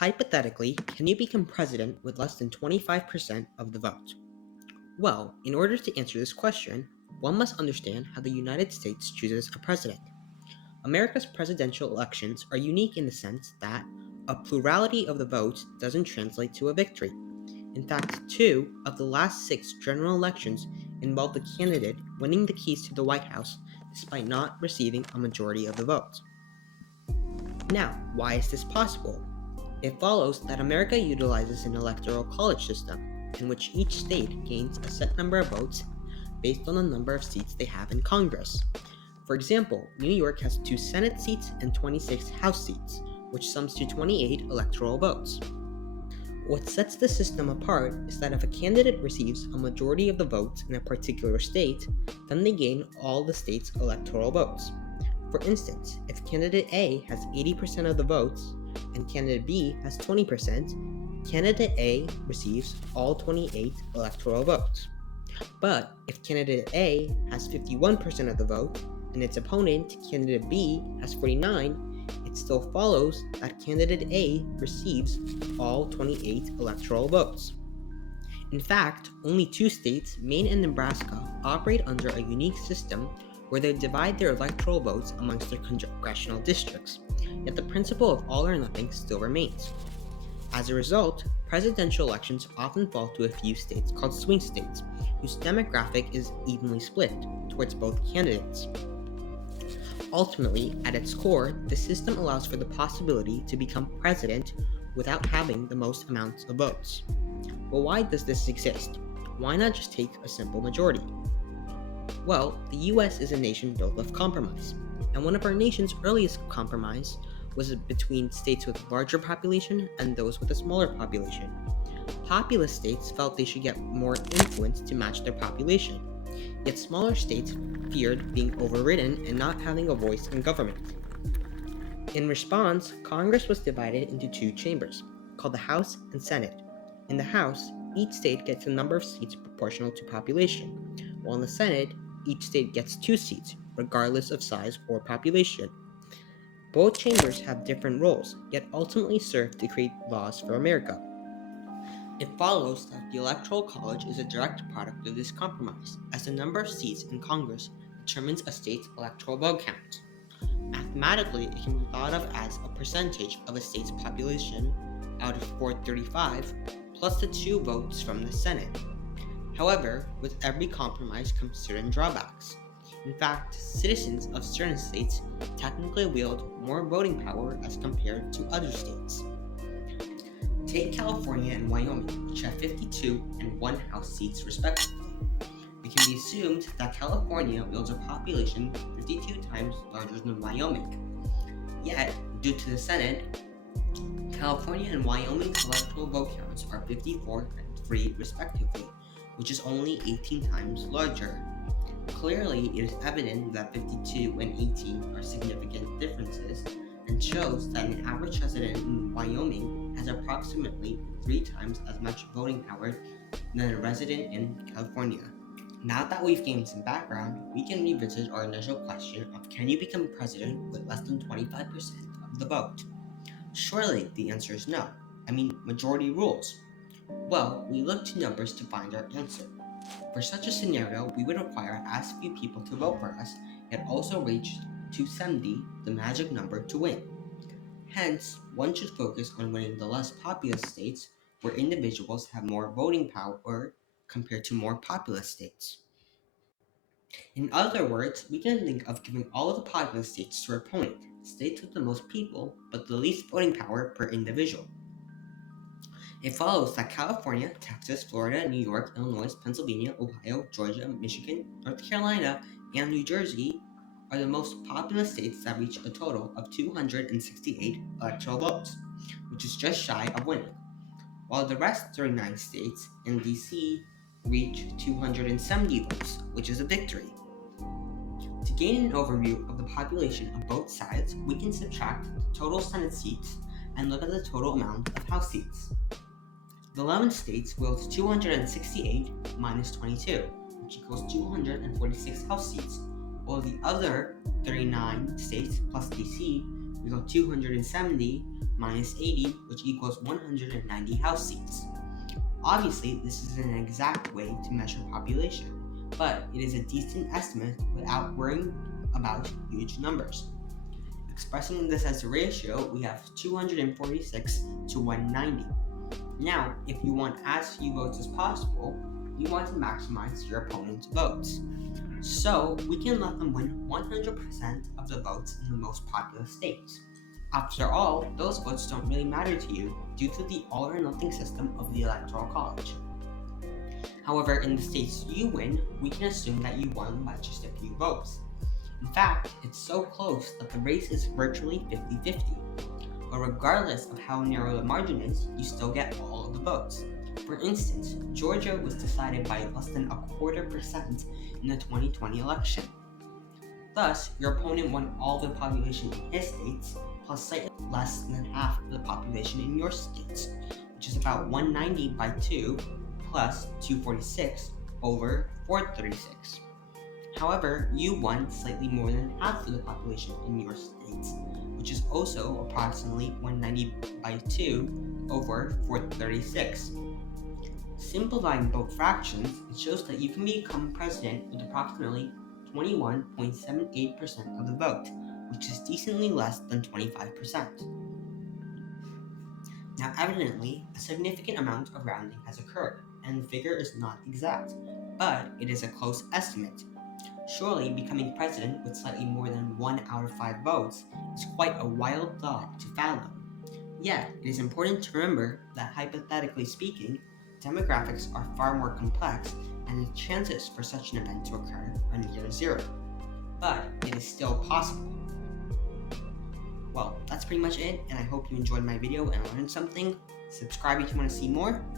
Hypothetically, can you become president with less than 25% of the vote? Well, in order to answer this question, one must understand how the United States chooses a president. America's presidential elections are unique in the sense that a plurality of the votes doesn't translate to a victory. In fact, two of the last six general elections involved the candidate winning the keys to the White House despite not receiving a majority of the votes. Now, why is this possible? It follows that America utilizes an electoral college system, in which each state gains a set number of votes based on the number of seats they have in Congress. For example, New York has 2 Senate seats and 26 House seats, which sums to 28 electoral votes. What sets the system apart is that if a candidate receives a majority of the votes in a particular state, then they gain all the state's electoral votes. For instance, if candidate A has 80% of the votes and candidate B has 20%, candidate A receives all 28 electoral votes. But if candidate A has 51% of the vote and its opponent, candidate B, has 49, it still follows that candidate A receives all 28 electoral votes. In fact, only 2 states, Maine and Nebraska, operate under a unique system where they divide their electoral votes amongst their congressional districts, yet the principle of all or nothing still remains. As a result, presidential elections often fall to a few states called swing states, whose demographic is evenly split towards both candidates. Ultimately, at its core, the system allows for the possibility to become president without having the most amounts of votes. But why does this exist? Why not just take a simple majority? Well, the US is a nation built of compromise, and one of our nation's earliest compromise was between states with a larger population and those with a smaller population. Populous states felt they should get more influence to match their population, yet smaller states feared being overridden and not having a voice in government. In response, Congress was divided into 2 chambers, called the House and Senate. In the House, each state gets a number of seats proportional to population, while in the Senate, each state gets 2 seats, regardless of size or population. Both chambers have different roles, yet ultimately serve to create laws for America. It follows that the Electoral College is a direct product of this compromise, as the number of seats in Congress determines a state's electoral vote count. Mathematically, it can be thought of as a percentage of a state's population out of 435 plus the 2 votes from the Senate. However, with every compromise comes certain drawbacks. In fact, citizens of certain states technically wield more voting power as compared to other states. Take California and Wyoming, which have 52 and 1 House seats respectively. It can be assumed that California wields a population 52 times larger than Wyoming. Yet, due to the Senate, California and Wyoming's electoral vote counts are 54 and 3 respectively, which is only 18 times larger. Clearly, it is evident that 52 and 18 are significant differences, and shows that an average resident in Wyoming has approximately 3 times as much voting power than a resident in California. Now that we've gained some background, we can revisit our initial question of can you become president with less than 25% of the vote? Surely the answer is no. Majority rules. Well, we look to numbers to find our answer. For such a scenario, we would require as few people to vote for us, yet also reach 270, the magic number to win. Hence, one should focus on winning the less populous states where individuals have more voting power compared to more populous states. In other words, we can think of giving all of the populous states to our opponent, states with the most people but the least voting power per individual. It follows that California, Texas, Florida, New York, Illinois, Pennsylvania, Ohio, Georgia, Michigan, North Carolina, and New Jersey are the most populous states that reach a total of 268 electoral votes, which is just shy of winning, while the rest 39 states and DC reach 270 votes, which is a victory. To gain an overview of the population of both sides, we can subtract the total Senate seats and look at the total amount of House seats. The 11 states wield 268 minus 22, which equals 246 House seats, while the other 39 states plus DC We got 270 minus 80, which equals 190 House seats. Obviously, this isn't an exact way to measure population, but it is a decent estimate without worrying about huge numbers. Expressing this as a ratio, we have 246 to 190. Now, if you want as few votes as possible, you want to maximize your opponent's votes. So, we can let them win 100% of the votes in the most populous states. After all, those votes don't really matter to you due to the all or nothing system of the Electoral College. However, in the states you win, we can assume that you won by just a few votes. In fact, it's so close that the race is virtually 50-50. But regardless of how narrow the margin is, you still get all of the votes. For instance, Georgia was decided by less than 0.25% in the 2020 election. Thus, your opponent won all the population in his states, plus slightly less than half of the population in your states, which is about 190 by 2 plus 246 over 436. However, you won slightly more than half of the population in your states, which is also approximately 190 by 2 over 436. Simplifying both fractions, it shows that you can become president with approximately 21.78% of the vote, which is decently less than 25%. Now, evidently, a significant amount of rounding has occurred, and the figure is not exact, but it is a close estimate. Surely, becoming president with slightly more than 1 out of 5 votes is quite a wild thought to fathom. Yet, it is important to remember that hypothetically speaking, demographics are far more complex and the chances for such an event to occur are near zero. But it is still possible. Well, that's pretty much it, and I hope you enjoyed my video and learned something. Subscribe if you want to see more,